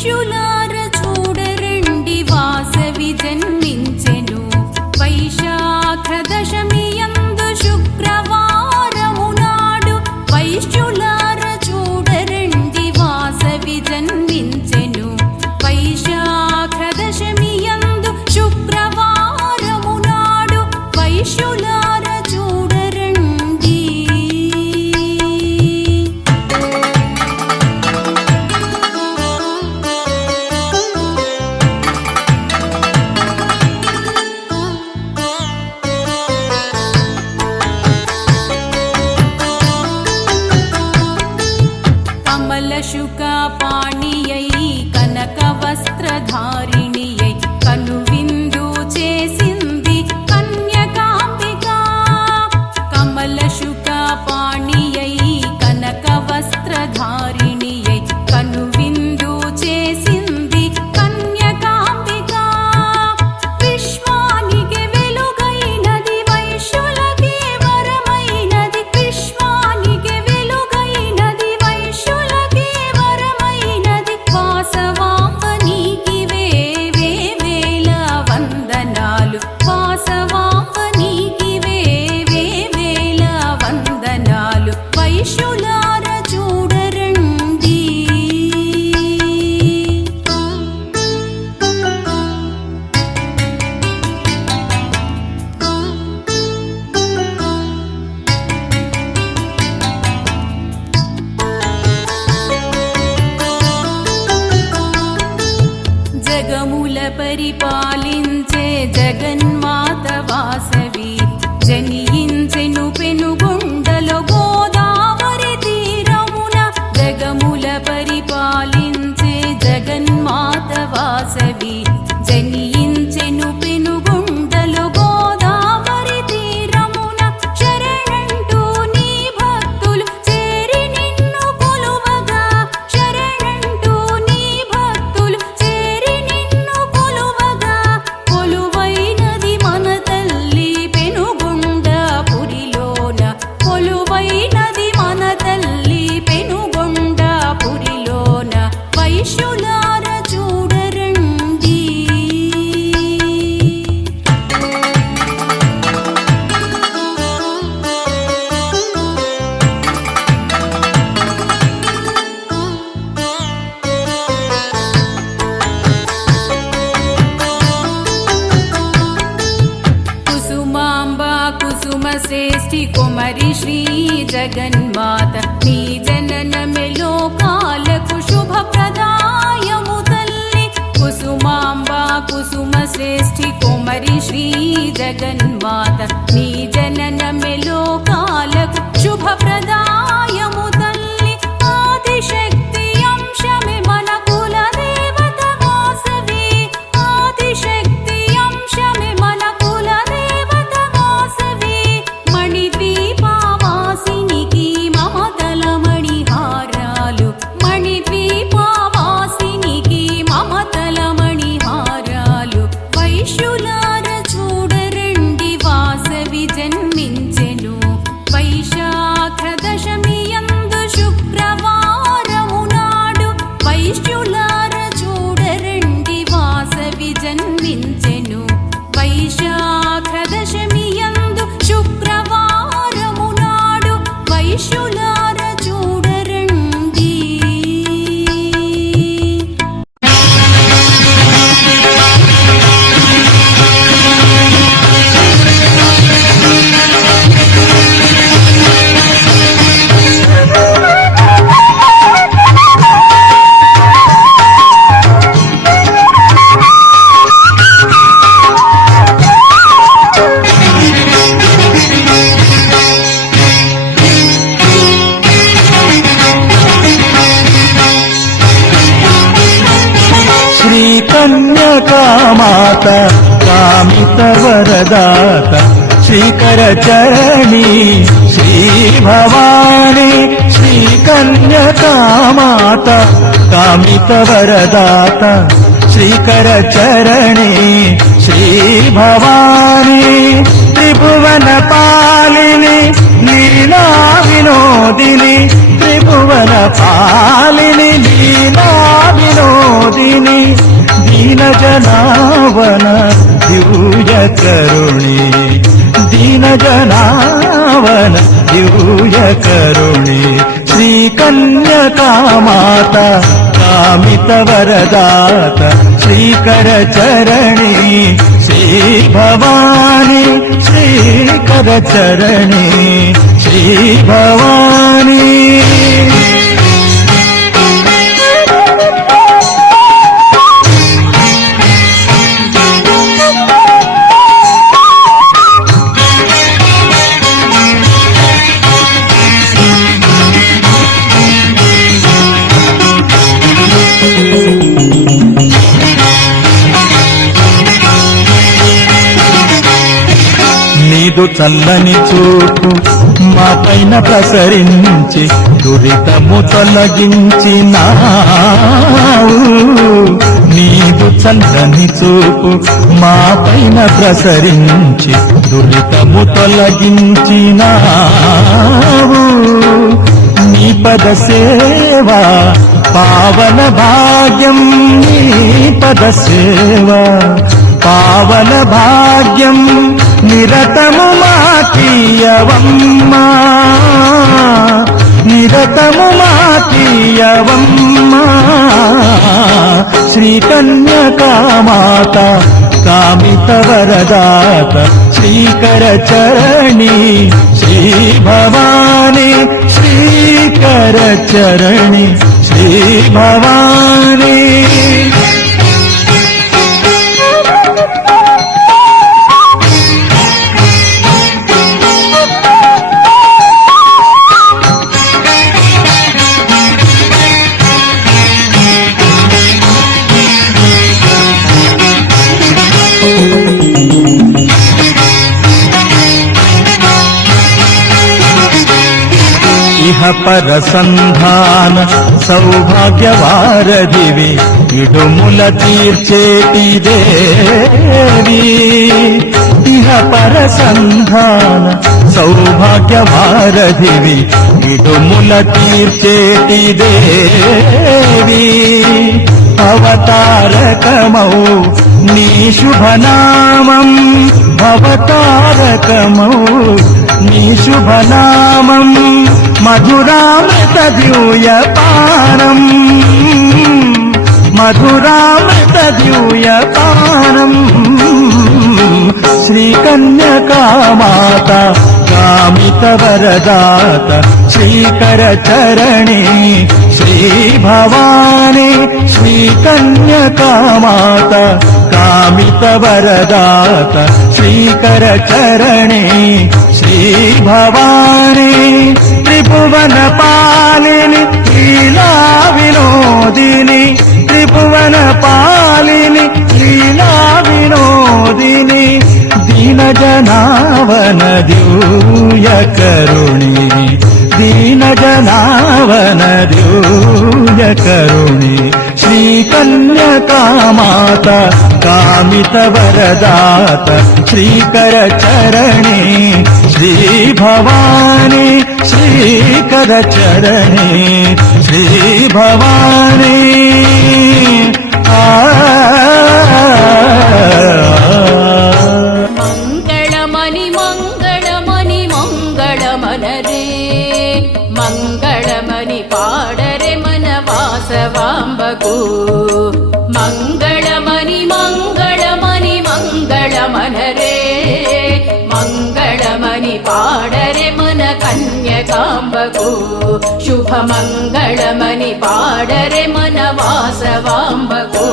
వైశ్యులార చూడరండి వాసవి జన్మించెను వైశాఖ దశమి యందు శుక్రవారము నాడు వైశ్యులార చూడరండి వాసవి జన్మించెను వైశాఖ దశమి యందు శుక్రవారము నాడు వైశ్యులార చూడరండి. కమలశుకాపాణియై కనక వస్త్రధారిణియై కనువిందు చేసింది కన్యకాంబిక. కమలశుకాపాణియై కనక వస్త్రధారిణియై కనువిందు చేసింది కన్యకాంబిక. విశ్వానికి వెలుగైనది వైశ్యులకే వరమైనది విశ్వానికి వెలుగైనది వైశ్యులకే వరమైనది వాసవాంబ నీకి వేవేల వందనాలు వాసవాంబ నీకి వేవేల వందనాలు వైశ్యులార చూడరండి. జగముల పరిపాలించే జగన్మాత వాసవి జనియించెను పెనుగొండలో గోదావరి తీరమున. జగముల పరిపాలించే జగన్మాత వాసవి జనియించెను పెనుగొండలో గోదావరి తీరమున. శరణంటూ నీ భక్తులు చేరి నిన్ను కొలువగా శరణంటూ నీ భక్తులు చేరి నిన్ను కొలువగా కొలువైనది మన తల్లి పెనుగొండపురిలోన కొలువైనది మన తల్లి పెనుగొండపురిలోన వైశ్యులార చూడరండి. కుసుమాంబ కుసుమ శ్రేష్ఠి కుమరి శ్రీ జగన్మాత నీ జననమే లోకాలకు శుభప్రదాయము తల్లి. కుసుమాంబ కుసుమ శ్రేష్ఠి కుమరి శ్రీ జగన్మాత నీ జననమే లోకాలకు శుభప్రదాయము తల్లి. ఆదిశక్తి అంశమే మన కుల దేవత వాసవి ఆదిశక్తి అంశమే మన కుల దేవత వాసవి. మణిద్వీపవాసినికి మమతల మణిహారాలు మణిద్వీపవాసినికి మమతల మణిహారాలు వైశ్యులార చూడరండి వాసవి జన్మించెను వైశాఖ దశమి యందు శుక్రవారము నాడు వైశ్యులార చూడరండి వాసవి జన్మించెను వైశాఖ దశమి యందు శుక్రవారము నాడు వైశ్యులార చూడరండి. కన్యకామాత కామిత వరదాత శ్రీకర చరణి శ్రీ భవాని. శ్రీ కన్యకామాత కామిత వరదాత శ్రీకర చరణి శ్రీ భవాని. త్రిభువన పాలిని లీలా వినోదిని త్రిభువన పాలిని లీలా వినోదిని दीनजनावन दिव्य करुणे दीनजनावन दिव्य करुणे श्रीकन्यका माता कामित वरदाता श्रीकर चरणी श्री भवानी श्रीकर चरणी श्री भवानी నీదు చల్లని చూపు మా పైన ప్రసరించి దురితము తొలగించినావు నీదు చల్లని చూపు మా పైన ప్రసరించి దురితము తొలగించినావు నీ పద సేవా పావన భాగ్యం నీ పద సేవా పావన భాగ్యం నిరతము మాకీయవమ్మా నిరతము మాకీయవమ్మా శ్రీకన్యకా మాత కామిత వరదాత శ్రీకర చరణి శ్రీ భవాని శ్రీకర చరణి శ్రీ భవాని ఇహ పర సంధాన సౌభాగ్యవారధివి ఇడుముల తీర్చేటి దేవి ఇహ పర సంధాన సౌభాగ్యవారధివి ఇడుముల తీర్చేటి దేవి అవతారకమౌ నీ శుభనామం అవతారకమౌ నీ శుభనామం మధురామృత దివ్య పానం మధురామృత దివ్య పానం శ్రీకన్యకా మాత కామిత వరదాత శ్రీకర చరణి శ్రీ భవాని శ్రీకన్యకా మాత కామిత వరదాత శ్రీకర చరణి శ్రీ భవాని త్రిభువన పాలిని లీలా వినోదిని త్రిభువన పాలిని లీలా వినోదిని दीनजनावन दिव्य करुणी दीनजनावन दिव्य करुणी श्रीकन्यका माता कामित वरदाता श्रीकर चरणी श्री भवानी श्रीकर चरणी श्री भवानी మంగళమణి మంగళమణి మంగళమనరే మంగళమణి పాడరే మన వాసవాంబకు మంగళమణి మంగళమణి మంగళమనరే మంగళమణి పాడరే మన కన్యకాంబకు శుభ మంగళమణి పాడరే మన వాసవాంబకు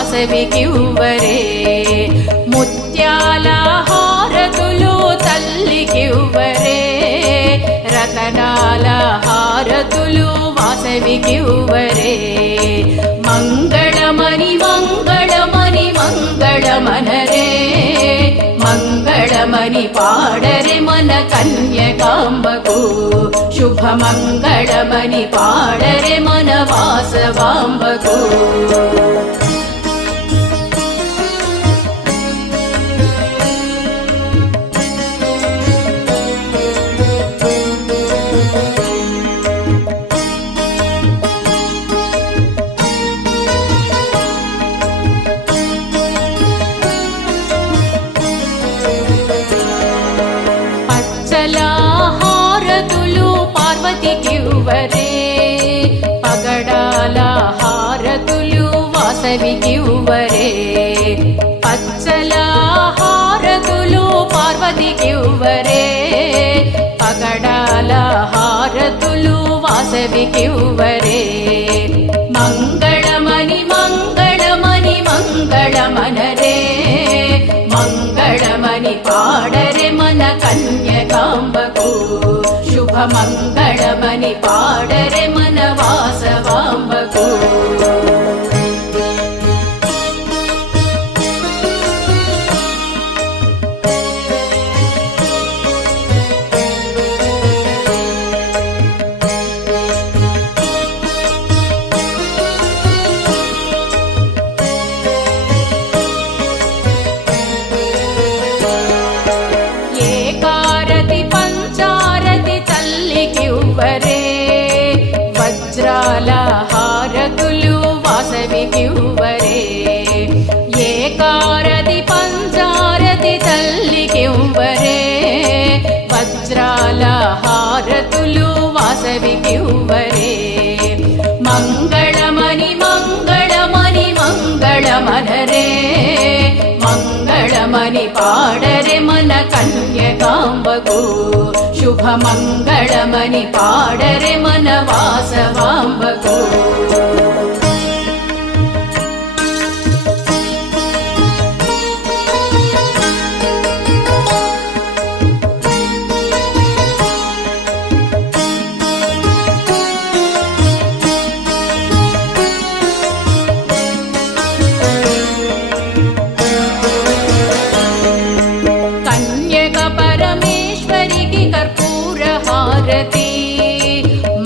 వాసవికివ్వరే ముత్యాల హారతులు తల్లికివ్వరే రతనాల హారతులు వాసవికివ్వరే మంగళమణి మంగళ ಮಂಗಳಮನರೇ ಮಂಗಳಮನಿ ಪಾಡರೆ ಮನ ಕನ್ಯಕಾಂಬಗೂ ಶುಭ ಮಂಗಳಮನಿ ಪಾಡರೆ ಮನ ವಾಸವಾಂಬಗೂ హారతులు పార్వతికివ్వరే పగడాల హారతులు వాసవికివ్వరే పచ్చల హారతులు పార్వతికివ్వరే పగడాల హారతులు వాసవికివ్వరే మంగళమని మంగళమని మంగళమనరే మంగళమని పాడరే మన కన్యకాంబకు శుభ మంగళమని పాడరే మన వాసవాంబకు కివ్వరే వజ్రాల హారతులు వాసవికివ్వరే ఏకారతి పంచారతి తల్లికివ్వరే వజ్రాల హారతులు వాసవికివ్వరే మంగళమని మంగళమని మంగళమనరే మంగళమని పాడరే మన కన్యకాంబకు శుభ మంగళమని పాడరే మన వాసవాంబకు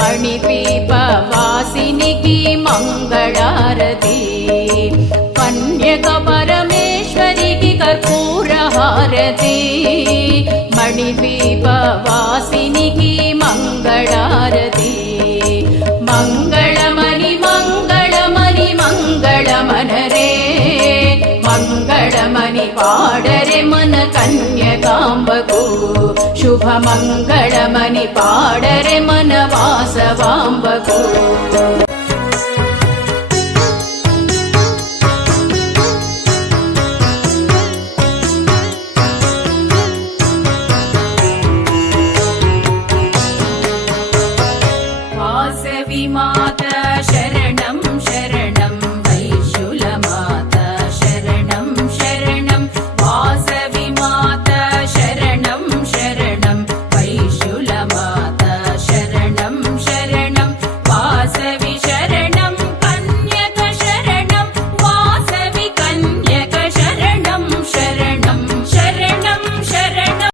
మణిపీప వాసినికి మంగళారతి కన్యక పరమేశ్వరికి కర్పూర హారతి మణిపీప వాసినికి మంగళారతి మంగళమని మంగళమని మంగళమనరే మంగళమని పాడరే మన కన్యకాంబకు శుభ మంగళమని పాడరే మన వాసవాంబకు